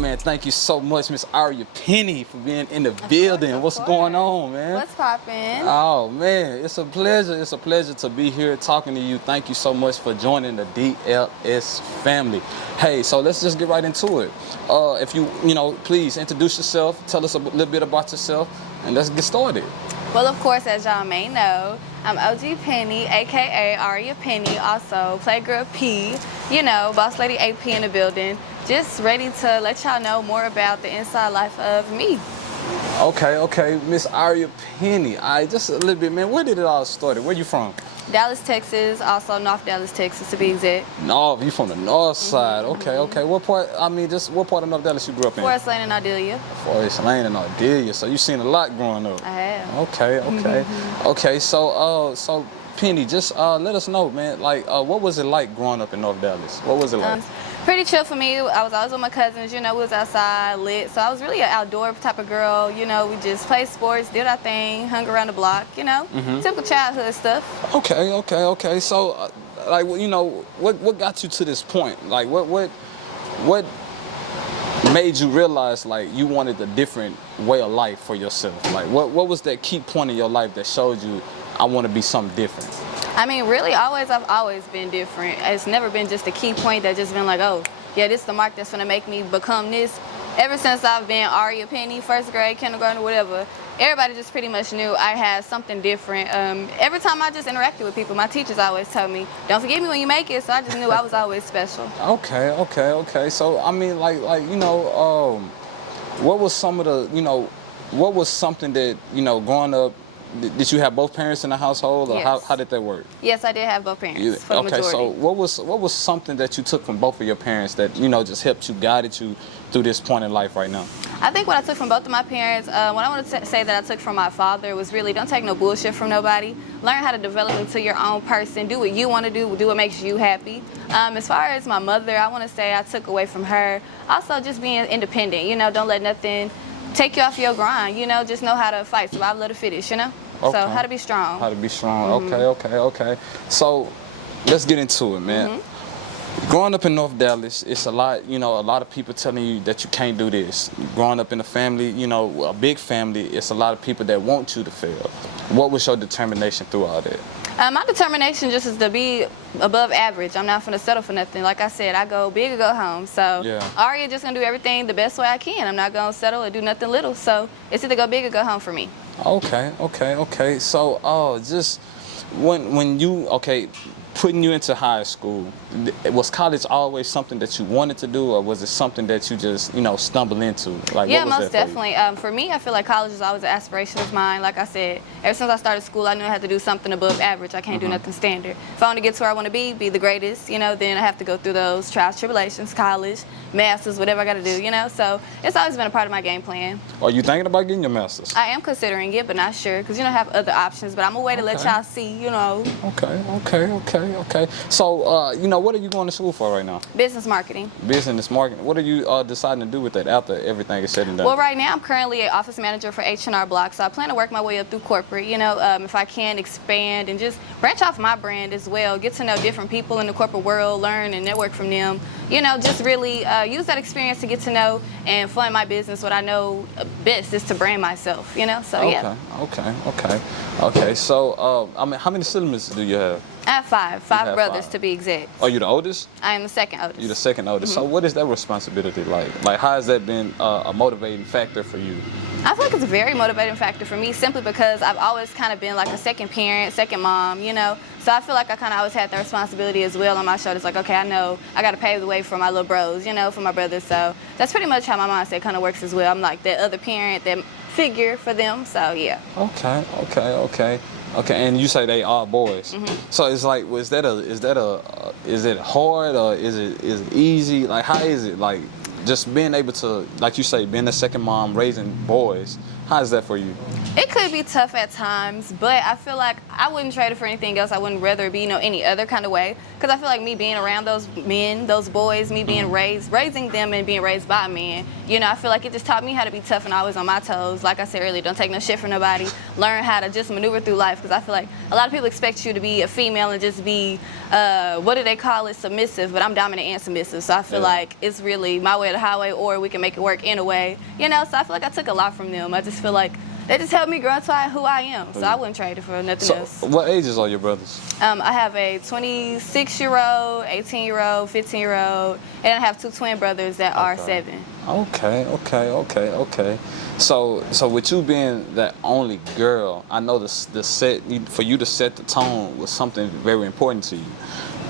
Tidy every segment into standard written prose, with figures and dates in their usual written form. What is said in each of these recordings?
man, thank you so much, Miss Aria Penny, for being in the building. What's going on, man? What's poppin'? Oh, man, it's a pleasure. It's a pleasure to be here talking to you. Thank you so much for joining the DLS family. Hey, so let's just get right into it. If you please introduce yourself, tell us a little bit about yourself, and let's get started. Well, of course, as y'all may know, I'm OG Penny, aka Aria Penny, also Playgirl P, Boss Lady AP in the building. Just ready to let y'all know more about the inside life of me. Okay, Miss Aria Penny. Just a little bit, man. Where did it all start? Where you from? Dallas, Texas, also North Dallas, Texas, to be exact. No, you from the north side. Okay. What part? What part of North Dallas you grew up in? Forest Lane and Ardelia. Forest Lane and Ardelia. So you seen a lot growing up. I have. Okay. So Penny, just let us know, man. Like, what was it like growing up in North Dallas? What was it like? Pretty chill for me. I was always with my cousins, we was outside, lit. So I was really an outdoor type of girl, we just played sports, did our thing, hung around the block, typical childhood stuff. Okay. So, what got you to this point? Like, what made you realize, like, you wanted a different way of life for yourself? Like, what was that key point in your life that showed you, I want to be something different? Really, I've always been different. It's never been just a key point that just been like, oh, yeah, this is the mark that's gonna make me become this. Ever since I've been Aria Penny, first grade, kindergarten, whatever, everybody just pretty much knew I had something different. Every time I just interacted with people, my teachers always told me, don't forget me when you make it, so I just knew I was always special. Okay. So, what was some of the, what was something that, growing up, did you have both parents in the household, or yes. how did that work? Yes, I did have both parents for the majority. So what was something that you took from both of your parents that, just helped you, guided you through this point in life right now? I think what I took from both of my parents, what I want to say that I took from my father was really, don't take no bullshit from nobody. Learn how to develop into your own person. Do what you want to do what makes you happy. As far as my mother, I want to say I took away from her also just being independent. Don't let nothing take you off your grind, just know how to fight, survival of the fittest, Okay. So how to be strong. Okay. So let's get into it, man. Growing up in North Dallas, it's a lot, a lot of people telling you that you can't do this. Growing up in a family, a big family, it's a lot of people that want you to fail. What was your determination through all that? My determination just is to be above average. I'm not going to settle for nothing. Like I said, I go big or go home. So Aria just going to do everything the best way I can. I'm not going to settle or do nothing little. So it's either go big or go home for me. Okay. So, just when you, putting you into high school, was college always something that you wanted to do, or was it something that you just, stumbled into? Like, yeah, what was most that definitely. For me, I feel like college is always an aspiration of mine. Like I said, ever since I started school, I knew I had to do something above average. I can't do nothing standard. If I want to get to where I want to be the greatest, then I have to go through those trials, tribulations, college, masters, whatever I got to do, So it's always been a part of my game plan. Are you thinking about getting your master's? I am considering it, but not sure, because, I have other options. But I'm going to wait to let y'all see, Okay. So, what are you going to school for right now? Business marketing. Business marketing. What are you deciding to do with that after everything is said and done? Well, right now I'm currently an office manager for H&R Block, so I plan to work my way up through corporate, if I can expand and just branch off my brand as well, get to know different people in the corporate world, learn and network from them, just really use that experience to get to know and fund my business. What I know best is to brand myself, so yeah. Okay. So, how many siblings do you have? I have five brothers to be exact. Are you the oldest? I am the second oldest. You're the second oldest. So what is that responsibility like? Like, how has that been a motivating factor for you? I feel like it's a very motivating factor for me, simply because I've always kind of been like a second parent, second mom, So I feel like I kind of always had the responsibility as well on my shoulders. Like, okay, I know I got to pave the way for my little bros, for my brothers. So that's pretty much how my mindset kind of works as well. I'm like that other parent, that figure for them. So yeah. Okay, and you say they are boys. So it's like, is it hard, or is it easy? Like, how is it, like, just being able to, like you say, being a second mom, raising boys? How is that for you? It could be tough at times, but I feel like I wouldn't trade it for anything else. I wouldn't rather it be, any other kind of way. Because I feel like me being around those men, those boys, me being raising them and being raised by men, I feel like it just taught me how to be tough and always on my toes. Like I said earlier, don't take no shit from nobody. Learn how to just maneuver through life. Because I feel like a lot of people expect you to be a female and just be, what do they call it, submissive. But I'm dominant and submissive. So I feel like it's really my way or the highway, or we can make it work in a way. So I feel like I took a lot from them. I just feel like they just helped me grow into who I am. So I wouldn't trade it for nothing else. What ages are your brothers? I have a 26-year-old, 18-year-old, 15-year-old, and I have two twin brothers that are 7. Okay. So with you being that only girl, I know for you to set the tone was something very important to you.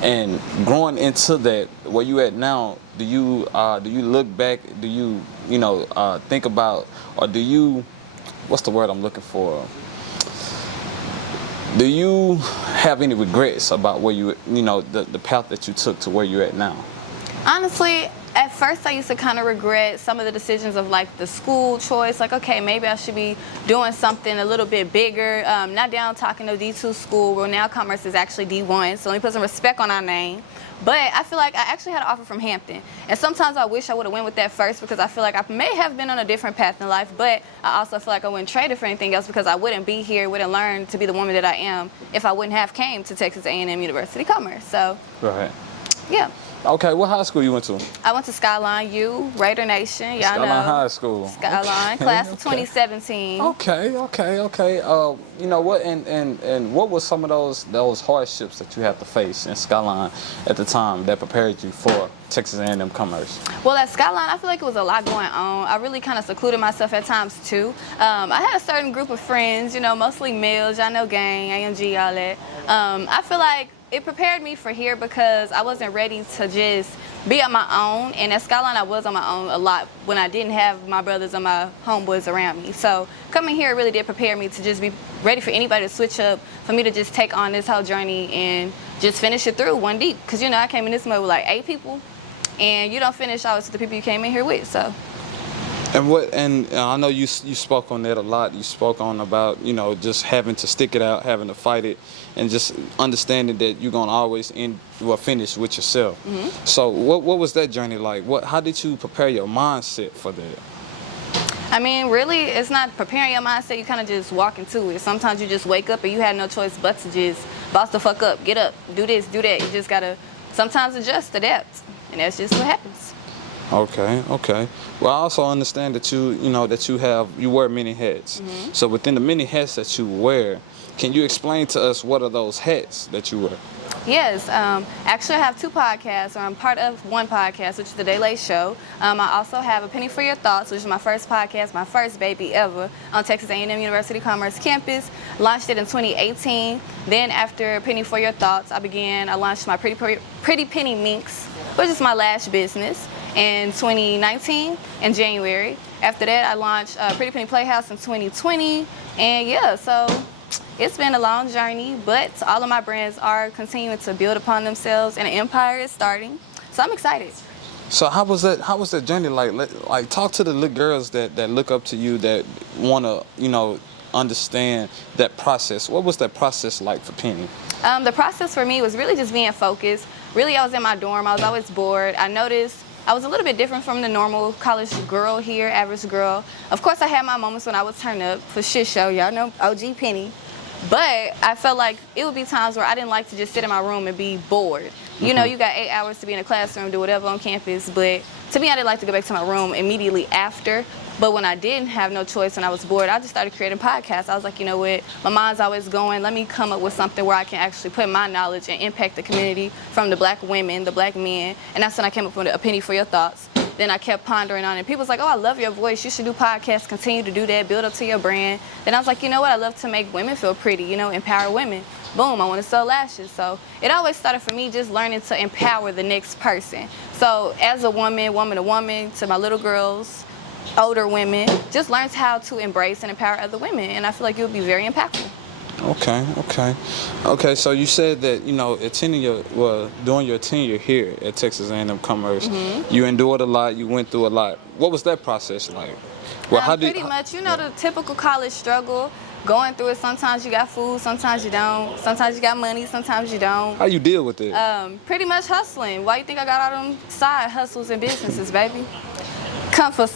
And growing into that, where you at now, do you look back? Do you think about, or do you? What's the word I'm looking for? Do you have any regrets about where the path that you took to where you're at now? Honestly, at first I used to kind of regret some of the decisions of like the school choice. Like, okay, maybe I should be doing something a little bit bigger. Not down talking to D2 school, where now commerce is actually D1. So let me put some respect on our name. But I feel like I actually had an offer from Hampton. And sometimes I wish I would have went with that first, because I feel like I may have been on a different path in life. But I also feel like I wouldn't trade it for anything else, because I wouldn't be here, wouldn't learn to be the woman that I am if I wouldn't have came to Texas A&M University Commerce. So, right. Yeah. Okay, what high school you went to? I went to Skyline U, Raider Nation. Y'all Skyline know. High School. Skyline, class of 2017. Okay. You know what? And what were some of those hardships that you had to face in Skyline at the time that prepared you for Texas A&M Commerce? Well, at Skyline, I feel like it was a lot going on. I really kind of secluded myself at times too. I had a certain group of friends, mostly males. Y'all know gang, AMG, all that. I feel like it prepared me for here because I wasn't ready to just be on my own. And at Skyline, I was on my own a lot when I didn't have my brothers or my homeboys around me. So coming here really did prepare me to just be ready for anybody to switch up, for me to just take on this whole journey and just finish it through one deep. Because, I came in this mode with like 8 people, and you don't finish always with the people you came in here with, so. And I know you spoke on that a lot. You spoke on about, just having to stick it out, having to fight it, and just understanding that you're going to always finish with yourself. Mm-hmm. So what was that journey like? How did you prepare your mindset for that? I mean, really, it's not preparing your mindset. You kind of just walk into it. Sometimes you just wake up and you have no choice but to just boss the fuck up, get up, do this, do that. You just got to sometimes adjust, adapt, and that's just what happens. Okay. Well, I also understand that you wear many hats. Mm-hmm. So within the many hats that you wear, can you explain to us what are those hats that you wear? Yes, actually I have 2 podcasts, or I'm part of one podcast, which is the Day Late Show. I also have A Penny for Your Thoughts, which is my first podcast, my first baby ever, on Texas A&M University Commerce campus. Launched it in 2018. Then after A Penny for Your Thoughts, I launched my Pretty Penny Minx, which is my lash business, in 2019 in January. After that, I launched Pretty Penny Playhouse in 2020. And yeah, so it's been a long journey, but all of my brands are continuing to build upon themselves, and an empire is starting. So I'm excited. So how was that journey like? Like, talk to the little girls that look up to you, that want to, understand that process. What was that process like for Penny? The process for me was really just being focused. Really, I was in my dorm. I was always bored. I noticed I was a little bit different from the normal college girl here, average girl. Of course, I had my moments when I would turn up for shit show. Y'all know OG Penny. But I felt like it would be times where I didn't like to just sit in my room and be bored. You got 8 hours to be in a classroom, do whatever on campus. But to me, I didn't like to go back to my room immediately after. But when I didn't have no choice and I was bored, I just started creating podcasts. I was like, you know what? My mind's always going. Let me come up with something where I can actually put my knowledge and impact the community, from the black women, the black men. And that's when I came up with A Penny for Your Thoughts. Then I kept pondering on it. People was like, oh, I love your voice. You should do podcasts. Continue to do that. Build up to your brand. Then I was like, you know what? I love to make women feel pretty, empower women. Boom, I want to sell lashes. So it always started for me just learning to empower the next person. So as a woman to woman, to my little girls, older women, just learns how to embrace and empower other women. And I feel like it would be very impactful. Okay. So you said that during your tenure here at Texas A&M Commerce, you endured a lot. You went through a lot. What was that process like? Well, Pretty much, the typical college struggle. Going through it, sometimes you got food, sometimes you don't. Sometimes you got money, sometimes you don't. How you deal with it? Pretty much hustling. Why you think I got all them side hustles and businesses, baby? Come for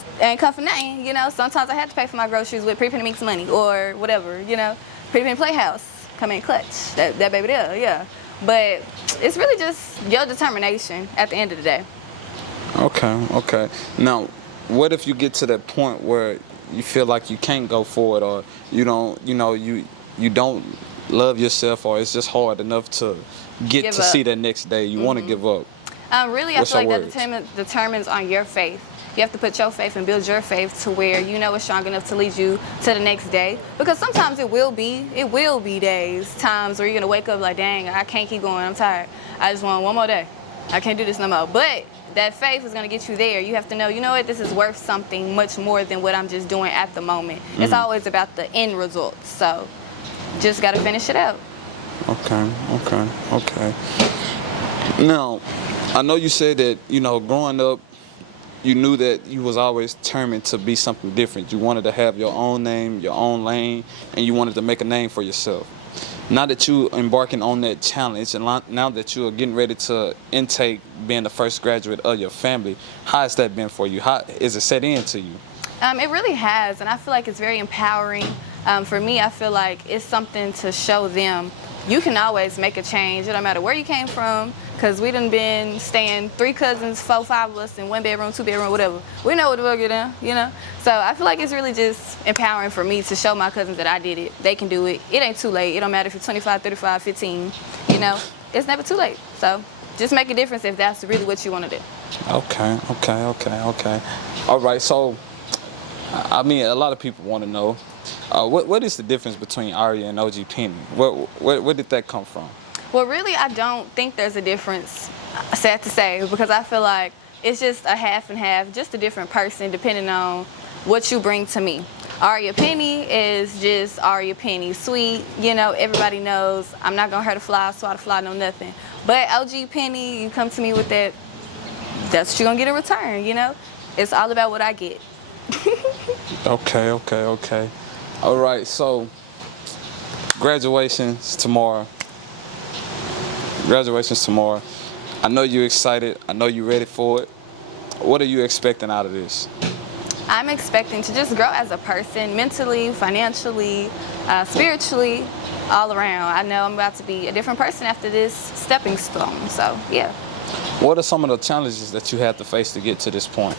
nothing, Sometimes I had to pay for my groceries with Pre-Penny Mix money or whatever, Pre-Penny Playhouse, come in clutch, that baby there, yeah. But it's really just your determination at the end of the day. Okay. Now, what if you get to that point where you feel like you can't go forward, or you don't love yourself, or it's just hard enough to get to see that next day, you want to give up? Really, I feel like that determines on your faith. You have to put your faith and build your faith to where it's strong enough to lead you to the next day. Because sometimes it will be days, times where you're gonna wake up like, dang, I can't keep going, I'm tired. I just want one more day. I can't do this no more. But that faith is gonna get you there. You have to know, what, this is worth something much more than what I'm just doing at the moment. It's always about the end result. So just gotta finish it out. Okay. Now, I know you said that, growing up, you knew that you was always determined to be something different. You wanted to have your own name, your own lane, and you wanted to make a name for yourself. Now that you embarking on that challenge, and now that you are getting ready to intake being the first graduate of your family, how has that been for you? How is it set into you? It really has, and I feel like it's very empowering. For me, I feel like it's something to show them you can always make a change. It don't matter where you came from, because we done been staying 3 cousins, 4, 5 of us in 1 bedroom, 2 bedroom, whatever. We know what to get in, So I feel like it's really just empowering for me to show my cousins that I did it. They can do it. It ain't too late. It don't matter if you're 25, 35, 15, It's never too late. So just make a difference if that's really what you want to do. Okay. All right, so, I mean, a lot of people want to know, what is the difference between Aria and OG Penny? Where did that come from? Well, really, I don't think there's a difference, sad to say, because I feel like it's just a half and half, just a different person depending on what you bring to me. Aria Penny is just Aria Penny, sweet, everybody knows I'm not going to hurt a fly, swat a fly, no nothing. But OG Penny, you come to me with that, that's what you're going to get in return, It's all about what I get. Okay. All right, so graduation's tomorrow. I know you're excited. I know you're ready for it. What are you expecting out of this? I'm expecting to just grow as a person, mentally, financially, spiritually, all around. I know I'm about to be a different person after this stepping stone, so yeah. What are some of the challenges that you had to face to get to this point?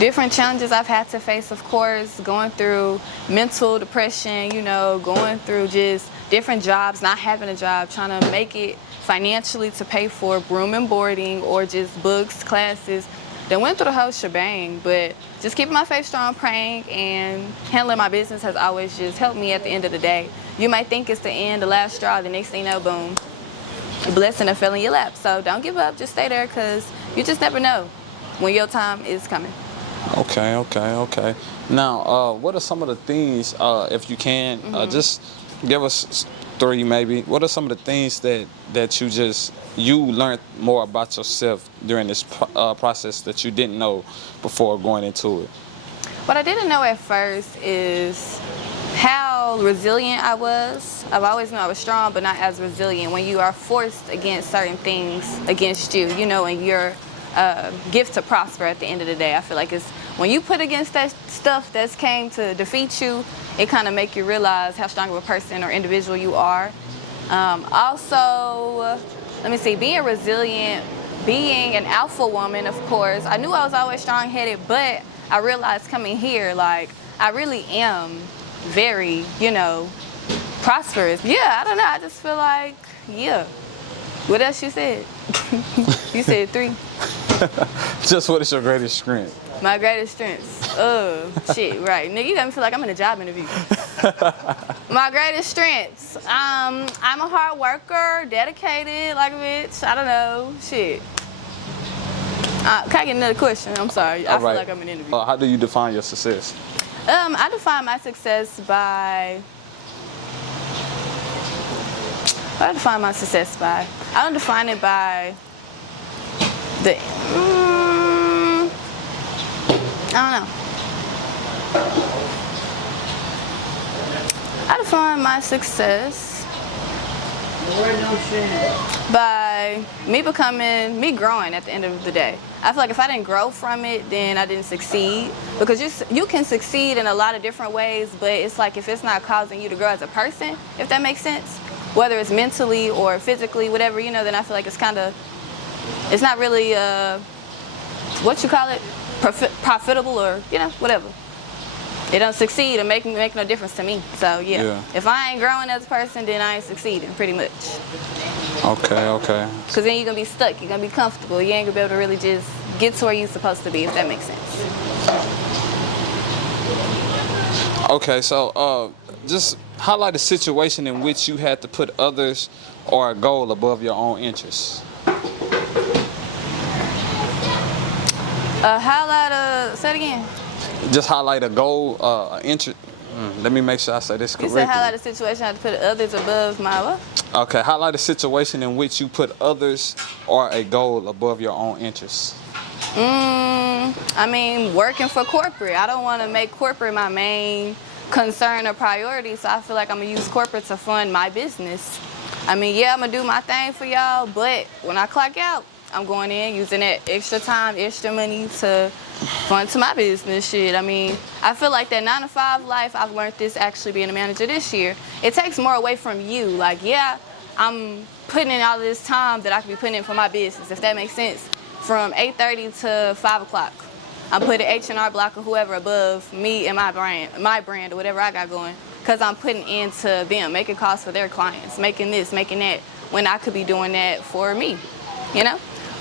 Different challenges I've had to face, of course, going through mental depression, going through just different jobs, not having a job, trying to make it financially to pay for room and boarding or just books, classes. They went through the whole shebang, but just keeping my faith strong, praying, and handling my business has always just helped me at the end of the day. You might think it's the end, the last straw, the next thing you know, boom, a blessing that fell in your lap. So don't give up, just stay there, because you just never know when your time is coming. Okay. Now, what are some of the things, if you can, just give us 3 maybe. What are some of the things that you learned more about yourself during this process that you didn't know before going into it? What I didn't know at first is how resilient I was. I've always known I was strong, but not as resilient. When you are forced against certain things against you, and your gift to prosper at the end of the day. I feel like it's when you put against that stuff that's came to defeat you, it kind of make you realize how strong of a person or individual you are. Also, being resilient, being an alpha woman, of course. I knew I was always strong-headed, but I realized coming here, like, I really am very, prosperous. Yeah, I don't know. I just feel like, yeah. What else you said? You said 3. Just what is your greatest strength? My greatest strengths. Shit, right. Nigga, you got me feel like I'm in a job interview. My greatest strengths. I'm a hard worker, dedicated, like a bitch. I don't know. Shit. Can I get another question? I'm sorry. I feel like I'm in an interview. How do you define your success? I define my success by I define my success by? I don't define it by the. I don't know. I define my success by me growing at the end of the day. I feel like if I didn't grow from it, then I didn't succeed. Because you can succeed in a lot of different ways, but it's like if it's not causing you to grow as a person, if that makes sense, whether it's mentally or physically, whatever, then I feel like it's not really, what you call it, profitable or, whatever. It don't succeed and make no difference to me. So yeah. If I ain't growing as a person, then I ain't succeeding, pretty much. Okay. Because then you're gonna be stuck. You're gonna be comfortable. You ain't gonna be able to really just get to where you're supposed to be, if that makes sense. Okay, so just highlight a situation in which you had to put others or a goal above your own interests. Say it again. Just highlight a goal, interest. Let me make sure I say this correctly. You said highlight a situation I had to put others above my what? Okay, highlight a situation in which you put others or a goal above your own interests. I mean, working for corporate. I don't want to make corporate my main concern or priority, so I feel like I'm going to use corporate to fund my business. I mean, yeah, I'm going to do my thing for y'all, but when I clock out, I'm going in using that extra time, extra money to fund to my business shit. I mean, I feel like that 9-to-5 life, I've learned this actually being a manager this year. It takes more away from you. Like, yeah, I'm putting in all this time that I could be putting in for my business, if that makes sense. From 8:30 to 5 o'clock. I'm putting H&R Block or whoever above me and my brand or whatever I got going. Because I'm putting into them, making calls for their clients, making this, making that, when I could be doing that for me,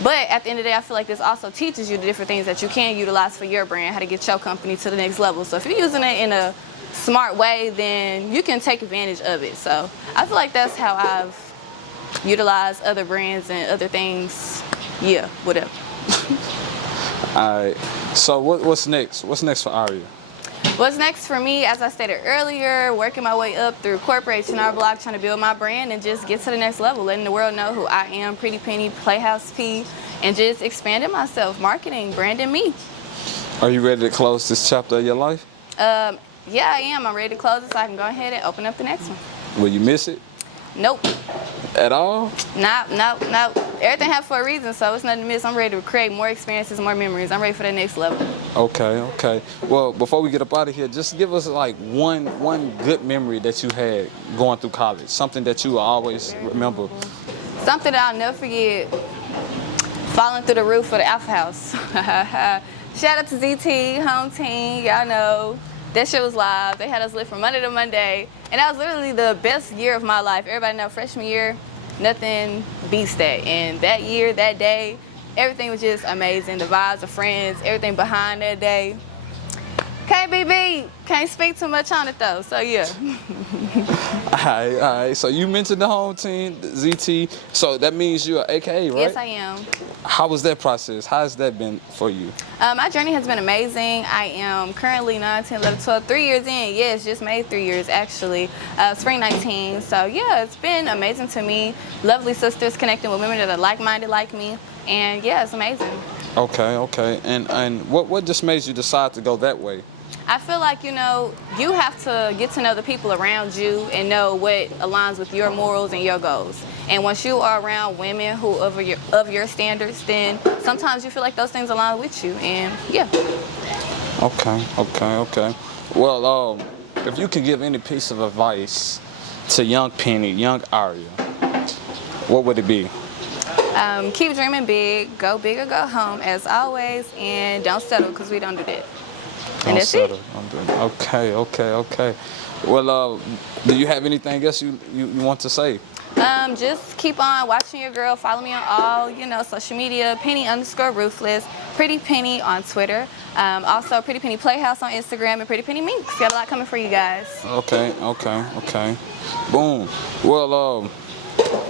But at the end of the day, I feel like this also teaches you the different things that you can utilize for your brand, how to get your company to the next level. So if you're using it in a smart way, then you can take advantage of it. So I feel like that's how I've utilized other brands and other things. Yeah, whatever. All right. So what's next? What's next for Aria? What's next for me, as I stated earlier, working my way up through corporate H&R Block, trying to build my brand and just get to the next level, letting the world know who I am, Pretty Penny, Playhouse P, and just expanding myself, marketing, branding me. Are you ready to close this chapter of your life? Yeah, I am. I'm ready to close it so I can go ahead and open up the next one. Will you miss it? Nope. At all? Nope. Everything happens for a reason, so it's nothing to miss. I'm ready to create more experiences, more memories. I'm ready for the next level. Okay. Well, before we get up out of here, just give us like one good memory that you had going through college. Something that you will always remember. Something that I'll never forget. Falling through the roof of the Alpha House. Shout out to ZT, home team. Y'all know. That shit was live. They had us lit from Monday to Monday. And that was literally the best year of my life. Everybody know freshman year, nothing beats that. And that year, that day, everything was just amazing. The vibes, the friends, everything behind that day. KBB, can't speak too much on it though, so yeah. All right. So you mentioned the home team, ZT. So that means you're AKA, right? Yes, I am. How was that process? How has that been for you? My journey has been amazing. I am currently 9, 10, 11, 12, 3 years in. Yes, just made 3 years actually. Spring 19. So yeah, it's been amazing to me. Lovely sisters connecting with women that are like-minded like me. And yeah, it's amazing. Okay. And what just made you decide to go that way? I feel like, you have to get to know the people around you and know what aligns with your morals and your goals. And once you are around women who of your standards, then sometimes you feel like those things align with you. And yeah. Okay. Well, if you could give any piece of advice to young Penny, young Aria, what would it be? Keep dreaming big or go home as always, and don't settle because we don't do that. And that's it. Okay. Well, do you have anything else you want to say? Just keep on watching your girl. Follow me on all, social media. Penny_ruthless. Pretty Penny on Twitter. Also, Pretty Penny Playhouse on Instagram and Pretty Penny Minx. Got a lot coming for you guys. Okay. Boom. Well,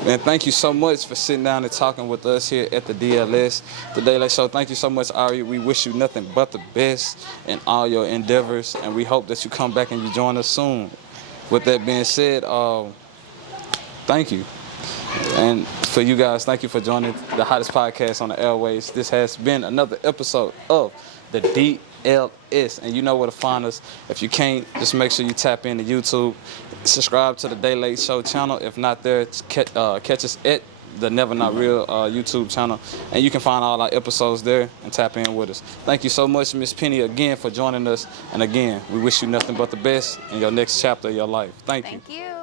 man, thank you so much for sitting down and talking with us here at the DLS, the Daylight Show. Thank you so much, Aria. We wish you nothing but the best in all your endeavors, and we hope that you come back and you join us soon. With that being said, thank you. And for you guys, thank you for joining the hottest podcast on the airways. This has been another episode of the DLS. And you know where to find us. If you can't, just make sure you tap into YouTube. Subscribe to the Day Late Show channel. If not there, catch us at the Never Not Real YouTube channel. And you can find all our episodes there and tap in with us. Thank you so much, Miss Penny, again for joining us. And again, we wish you nothing but the best in your next chapter of your life. Thank you. Thank you.